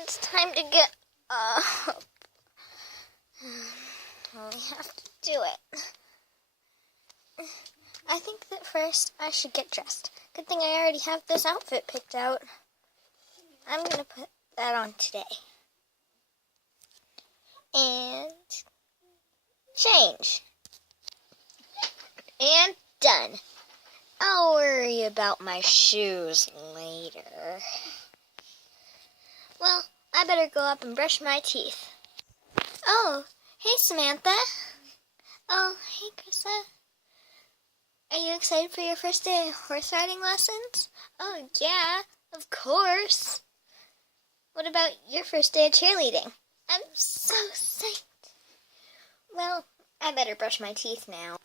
It's time to get up. I have to do it. I think that first I should get dressed. Good thing I already have this outfit picked out. I'm going to put that on today. And change. And done. I'll worry about my shoes later. Well, I better go up and brush my teeth. Oh, hey Samantha. Oh, hey Krista. Are you excited for your first day of horse riding lessons? Oh yeah, of course. What about your first day of cheerleading? I'm so psyched. Well, I better brush my teeth now.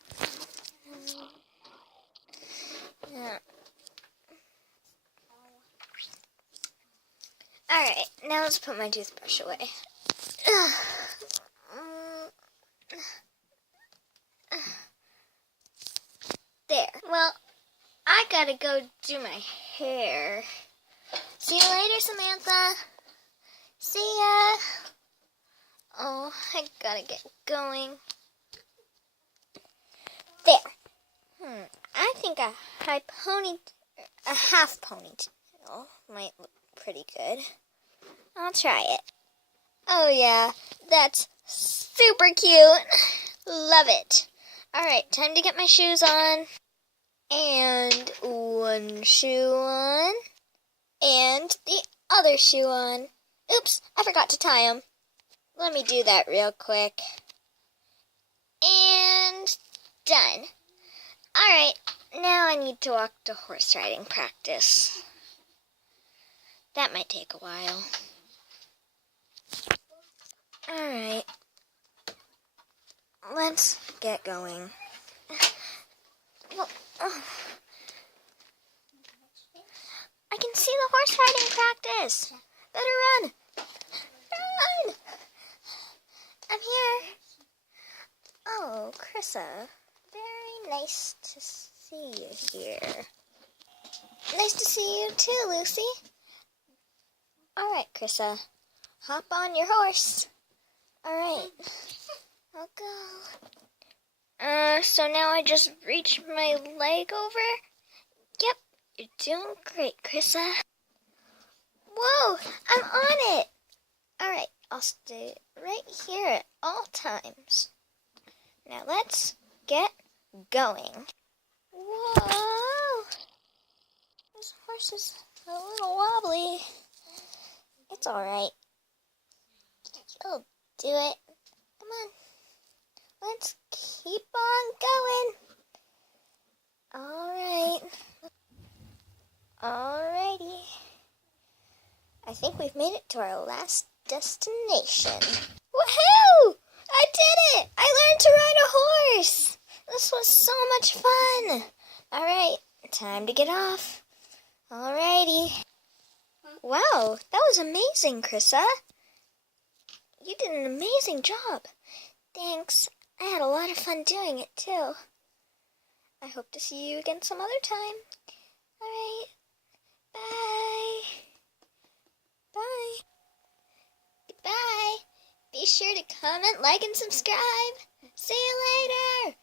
Alright, now let's put my toothbrush away. There. Well, I gotta go do my hair. See you later, Samantha. See ya. Oh, I gotta get going. There. I think a half ponytail might look pretty good. I'll try it. Oh yeah, that's super cute. Love it. Alright, time to get my shoes on. And one shoe on. And the other shoe on. Oops, I forgot to tie them. Let me do that real quick. And done. Alright, now I need to walk to horse riding practice. That might take a while. Alright, let's get going. Well, I can see the horse riding practice. Better run. Run! I'm here. Oh, Krissa. Very nice to see you here. Nice to see you too, Lucy. All right, Krissa. Hop on your horse. All right. I'll go. So now I just reach my leg over? Yep, you're doing great, Krissa. Whoa, I'm on it. All right, I'll stay right here at all times. Now let's get going. Whoa, this horse is a little wobbly. It's all right. You'll do it. Come on. Let's keep on going. All right. Alrighty. I think we've made it to our last destination. Woohoo! I did it! I learned to ride a horse! This was so much fun! Alright, time to get off. Alrighty. Wow, that was amazing, Krissa. You did an amazing job. Thanks. I had a lot of fun doing it, too. I hope to see you again some other time. Alright. Bye. Bye. Goodbye. Be sure to comment, like, and subscribe. See you later.